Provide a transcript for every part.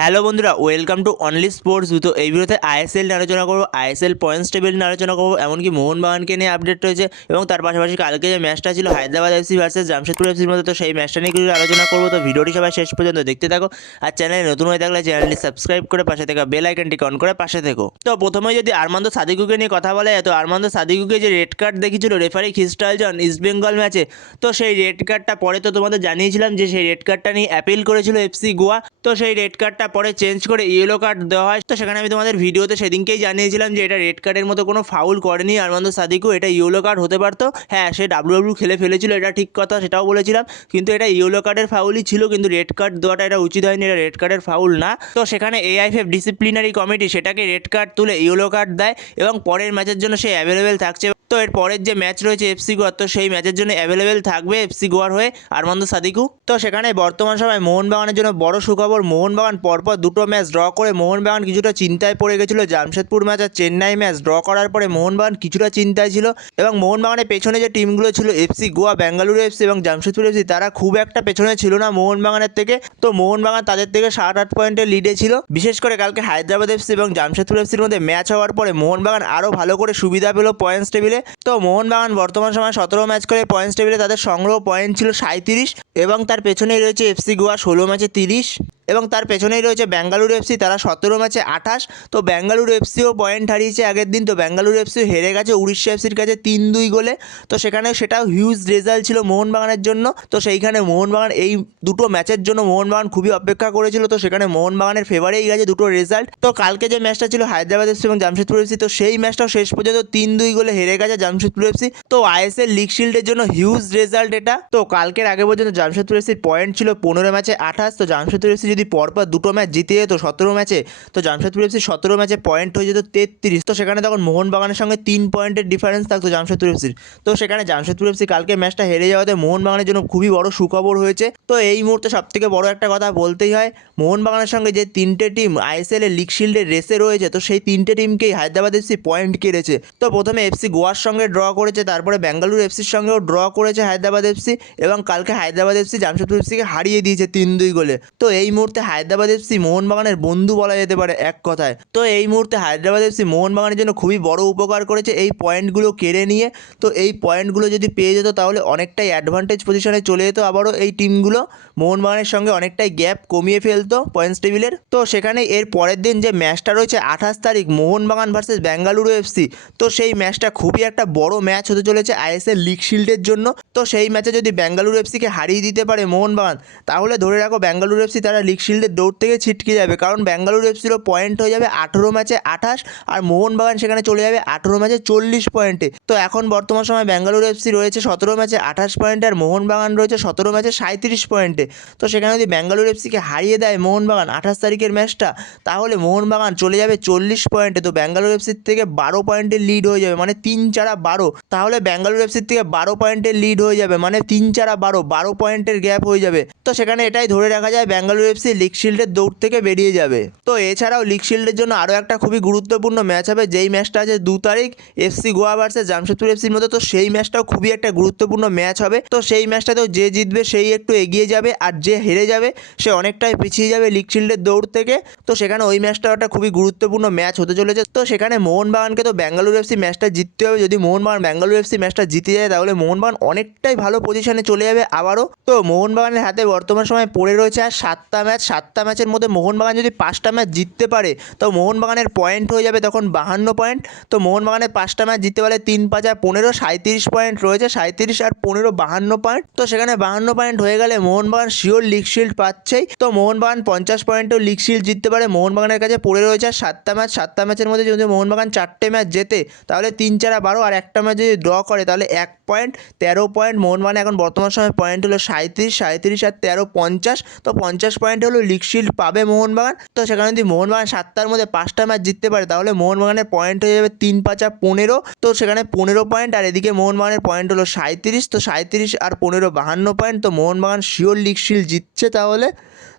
Hello বন্ধুরা, welcome to only sports তো এই ভিডিওতে আইএসএল নিয়ে আলোচনা করব, আইএসএল পয়েন্টস টেবিল নিয়ে আলোচনা করব, এমনকি মোহনবাগানকে নিয়ে আপডেট রয়েছে এবং তার পাশাপাশি কালকে যে ম্যাচটা ছিল হায়দ্রাবাদ এফসি ভার্সেস জামশেদপুর এফসির মধ্যে, তো সেই ম্যাচটা নিয়ে কিছু আলোচনা করব। তো ভিডিওটি সবাই শেষ পর্যন্ত দেখতে থাকো আর চ্যানেলে নতুন হয়ে থাকলে চ্যানেলটি সাবস্ক্রাইব করে পাশে থাকা বেল আইকনটি অন করে পাশে থেকো। তো প্রথমে যদি আরমান্দ সাদিকুকে নিয়ে কথা বলা যায়, তো আরমান্দ সাদিকুকে যে রেড কার্ড দেখিয়েছিল referee Crystal John East Bengal ম্যাচে তো সেই রেড কার্ডটা পরে তো তোমাদের জানিয়েছিলাম যে সেই রেড কার্ডটা নিয়ে অ্যাপিল করেছিল এফসি গোয়া, তো সেই রেড কার্ডটা পরে চেঞ্জ করে ইয়েলো কার্ড দেওয়া হয়। তো সেখানে আমি তোমাদের ভিডিওতে সেদিনকেই জানিয়েছিলাম যে এটা রেড কার্ডের মতো কোনো ফাউল করেনি আরমান্দ সাদিকু এটা ইয়েলো কার্ড হতে পারতো। হ্যাঁ সে ডাব্লিউ খেলে ফেলেছিল, এটা ঠিক কথা, সেটাও বলেছিলাম। কিন্তু এটা ইয়েলো কার্ডের ফাউলই ছিল, কিন্তু রেড কার্ড দেওয়াটা এটা উচিত হয়নি, এটা রেড কার্ডের ফাউল না। তো সেখানে এআইএফএফ ডিসিপ্লিনারি কমিটি সেটাকে রেড কার্ড তুলে ইয়েলো কার্ড দেয় এবং পরের ম্যাচের জন্য সে অ্যাভেলেবেল থাকছে। তো এর পরের যে ম্যাচ রয়েছে এফসি গোয়ার, তো সেই ম্যাচের জন্য অ্যাভেলেবেল থাকবে এফসি গোয়ার হয়ে আরমান্দ সাদিকু। তো সেখানে বর্তমান সময় মোহনবাগানের জন্য বড় সুখবর, মোহনবাগান পরপর দুটো ম্যাচ ড্র করে মোহনবাগান কিছুটা চিন্তায় পড়ে গেছিল। জামশেদপুর ম্যাচ আর চেন্নাই ম্যাচ ড্র করার পরে মোহনবাগান কিছুটা চিন্তায় ছিল এবং মোহনবাগানের পেছনে যে টিমগুলো ছিল এফসি গোয়া বেঙ্গালুরু এফসি এবং জামশেদপুর এফসি তারা খুব একটা পেছনে ছিল না মোহনবাগানের থেকে। তো মোহনবাগান তাদের থেকে সাত আট পয়েন্টের লিডে ছিল। বিশেষ করে কালকে হায়দ্রাবাদ এফসি এবং জামশেদপুর এফসির মধ্যে ম্যাচ হওয়ার পরে মোহনবাগান আরও ভালো করে সুবিধা পেল পয়েন্টস টেবিলে তো মোহনবাগান বর্তমান সময় সতেরো ম্যাচ করে পয়েন্টস টেবিলে তাদের সংগ্রহ পয়েন্ট ছিল সাঁত্রিশ এবং তার পেছনেই রয়েছে এফসি গোয়া ষোলো ম্যাচে তিরিশ। এবং তার পেছনেই রয়েছে বেঙ্গালুরু এফসি, তারা সতেরো ম্যাচে আঠাশ, তো বেঙ্গালুরু এফসিও পয়েন্ট হারিয়েছে আগের দিন, তো বেঙ্গালুরু এফসিও হেরে গেছে উড়িষ্যা এফসির কাছে তিন দুই গোলে, তো সেখানে সেটাও হিউজ রেজাল্ট ছিল মোহনবাগানের জন্য, তো সেইখানে মোহনবাগান এই দুটো ম্যাচের জন্য মোহনবাগান খুবই অপেক্ষা করেছিল, তো সেখানে মোহনবাগানের ফেভারেই গেছে দুটো রেজাল্ট তো কালকে যে ম্যাচটা ছিল হায়দ্রাবাদ এফসি এবং জামশেদপুর এফসি, তো সেই ম্যাচটাও শেষ পর্যন্ত তিন দুই গোলে হেরে গেছে জামশেদপুর এফসি, তো আইএসএল লিগ শিল্ডের জন্য হিউজ রেজাল্ট এটা, তো কালকের আগে পর্যন্ত জামশেদপুর এফসির পয়েন্ট ছিল পনেরো ম্যাচে আঠাশ, তো জামশেদপুর এফসি যদি পরপর দুটো ম্যাচ জিতে যেত, সতেরো ম্যাচে, তো জামশেদপুর এফসি সতেরো ম্যাচে পয়েন্ট হয়ে যেত তেত্রিশ। তো সেখানে তখন মোহনবাগানের সঙ্গে তিন পয়েন্টের ডিফারেন্স থাকতো জামশেদপুর এফসির। তো সেখানে জামশেদপুর এফসি কালকে ম্যাচটা হেরে যাওয়াতে মোহনবাগানের জন্য খুবই বড় সুখবর হয়েছে। তো এই মুহূর্তে সবথেকে বড় একটা কথা বলতেই হয়, মোহনবাগানের সঙ্গে যে তিনটে টিম আইএসএল এর লিগ শিল্ডের রেসে রয়েছে, তো সেই তিনটে টিমকেই হায়দ্রাবাদ এফসি পয়েন্ট কেড়েছে। তো প্রথমে এফসি গোয়ার সঙ্গে ড্র করেছে, তারপরে বেঙ্গালুরু এফসির সঙ্গেও ড্র করেছে হায়দ্রাবাদ এফসি এবং কালকে হায়দ্রাবাদ এফসি জামশেদপুর এফসিকে হারিয়ে দিয়েছে তিন দুই গোলে। তো এই মুহূর্তে হায়দ্রাবাদ এফসি মোহনবাগানের বন্ধু বলা যেতে পারে এক কথায়। তো এই মুহূর্তে হায়দ্রাবাদ এফসি মোহনবাগানের জন্য খুবই বড় উপকার করেছে এই পয়েন্টগুলো কেড়ে নিয়ে। তো এই পয়েন্টগুলো যদি পেয়ে যেত তাহলে অনেকটাই অ্যাডভান্টেজ পজিশনে চলে যেত আবারও এই টিমগুলো। মোহনবাগানের সঙ্গে অনেকটাই গ্যাপ কমিয়ে ফেলতো পয়েন্টস টেবিলের তো সেখানে এর পরের দিন যে ম্যাচটা রয়েছে আঠাশ তারিখ, মোহনবাগান ভার্সেস বেঙ্গালুরু এফসি তো সেই ম্যাচটা খুবই একটা বড় ম্যাচ হতে চলেছে আইএসএল লিগ শিল্ডের জন্য। তো সেই ম্যাচে যদি বেঙ্গালুরু এফসিকে হারিয়ে দিতে পারে মোহনবাগান, তাহলে ধরে রাখো বেঙ্গালুরু এফসি তারা লিগ শিল্ডের দৌড় থেকে ছিটকে যাবে। কারণ ব্যাঙ্গালুরু এফসিরও পয়েন্ট হয়ে যাবে আঠেরো ম্যাচে আঠাশ আর মোহনবাগান সেখানে চলে যাবে আঠেরো ম্যাচে চল্লিশ পয়েন্টে তো এখন বর্তমান সময় ব্যাঙ্গালুরু এফসি রয়েছে সতেরো ম্যাচে আঠাশ পয়েন্টে আর মোহনবাগান রয়েছে সতেরো ম্যাচে সাঁত্রিশ পয়েন্টে তো সেখানে যদি ব্যাঙ্গালুরু এফসিকে হারিয়ে দেয় মোহনবাগান আঠাশ তারিখের ম্যাচটা তাহলে মোহনবাগান চলে যাবে চল্লিশ পয়েন্টে তো ব্যাঙ্গালুরু এফসির থেকে বারো পয়েন্টের লিড হয়ে যাবে মানে তিন চারা বারো। তাহলে ব্যাঙ্গালুরু এফসির থেকে বারো পয়েন্টের লিড হয়ে যাবে মানে তিন চারা বারো বারো পয়েন্টের গ্যাপ হয়ে যাবে। তো সেখানে এটাই ধরে রাখা যায় বেঙ্গালুরু এফসি লিগ শিল্ডের দৌড় থেকে বেরিয়ে যাবে। তো এছাড়াও লিগ শিল্ডের জন্য আরও একটা খুবই গুরুত্বপূর্ণ ম্যাচ হবে, যেই ম্যাচটা আছে দু তারিখ, এফসি গোয়া ভার্সেস জামশেদপুর এফসির মধ্যে। তো সেই ম্যাচটাও খুবই একটা গুরুত্বপূর্ণ ম্যাচ হবে। তো সেই ম্যাচটাতেও যে জিতবে সেই একটু এগিয়ে যাবে আর যে হেরে যাবে, সে অনেকটাই পিছিয়ে যাবে লিগ শিল্ডের দৌড় থেকে। তো সেখানে ওই ম্যাচটাও একটা খুবই গুরুত্বপূর্ণ ম্যাচ হতে চলেছে। তো সেখানে মোহনবাগানকে তো ব্যাঙ্গালুরু এফসি ম্যাচটা জিততে হবে। যদি মোহনবাগান ব্যাঙ্গালুরু এফসি ম্যাচটা জিতে যায়, তাহলে মোহনবাগান অনেকটাই ভালো পজিশনে চলে যাবে আবারও। তো মোহনবাগানের হাতে বর্তমান সময় পড়ে রয়েছে আর সাতটা ম্যাচ, সাতটা ম্যাচের মধ্যে মোহনবাগান যদি পাঁচটা ম্যাচ জিততে পারে, তো মোহনবাগানের পয়েন্ট হয়ে যাবে তখন বাহান্ন পয়েন্ট তো মোহনবাগানের পাঁচটা ম্যাচ জিততে পারলে তিন পাঁচ আর পনেরো সাঁত্রিশ পয়েন্ট রয়েছে। সাঁত্রিশ আর পনেরো, বাহান্ন পয়েন্ট তো সেখানে বাহান্ন পয়েন্ট হয়ে গেলে মোহনবাগান শিওর লিগ শিল্ড পাচ্ছেই। তো মোহনবাগান পঞ্চাশ পয়েন্টেও লিগ শিল্ড জিততে পারে। মোহনবাগানের কাছে পড়ে রয়েছে আর সাতটা ম্যাচ। সাতটা ম্যাচের মধ্যে যদি মোহনবাগান চারটে ম্যাচ জেতে, তাহলে তিন, চারা বারো, আর একটা ম্যাচ যদি ড্র করে, তাহলে এক পয়েন্ট তেরো পয়েন্ট মোহনবাগান এখন বর্তমান সময় পয়েন্ট হলো সাঁত্রিশ সাঁত্রিশ আর তেরো, পঞ্চাশ। তো পঞ্চাশ পয়েন্ট হলো লিগ শিল্ড পাবে মোহনবাগান। তো সেখানে যদি মোহনবাগান সাতটার মধ্যে পাঁচটা ম্যাচ জিততে পারে, তাহলে মোহনবাগানের পয়েন্ট হয়ে যাবে তিন পাঁচা পনেরো। তো সেখানে পনেরো পয়েন্ট আর এদিকে মোহনবাগানের পয়েন্ট হলো সাঁত্রিশ তো সাঁত্রিশ আর পনেরো বাহান্ন পয়েন্ট তো মোহনবাগান শিওর লিগ শিল্ড জিতছে তাহলে।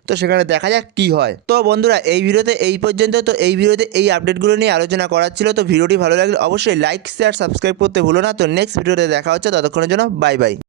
তো সেখানে দেখা যাক কী হয়। তো বন্ধুরা, এই ভিডিওতে এই পর্যন্ত। তো এই ভিডিওতে এই আপডেটগুলো নিয়ে আলোচনা করার ছিল। তো ভিডিওটি ভালো লাগলে অবশ্যই লাইক শেয়ার সাবস্ক্রাইব করতে ভুলো না। তো নেক্সট ভিডিওতে দেখা হচ্ছে। ততক্ষণের জন্য বাই বাই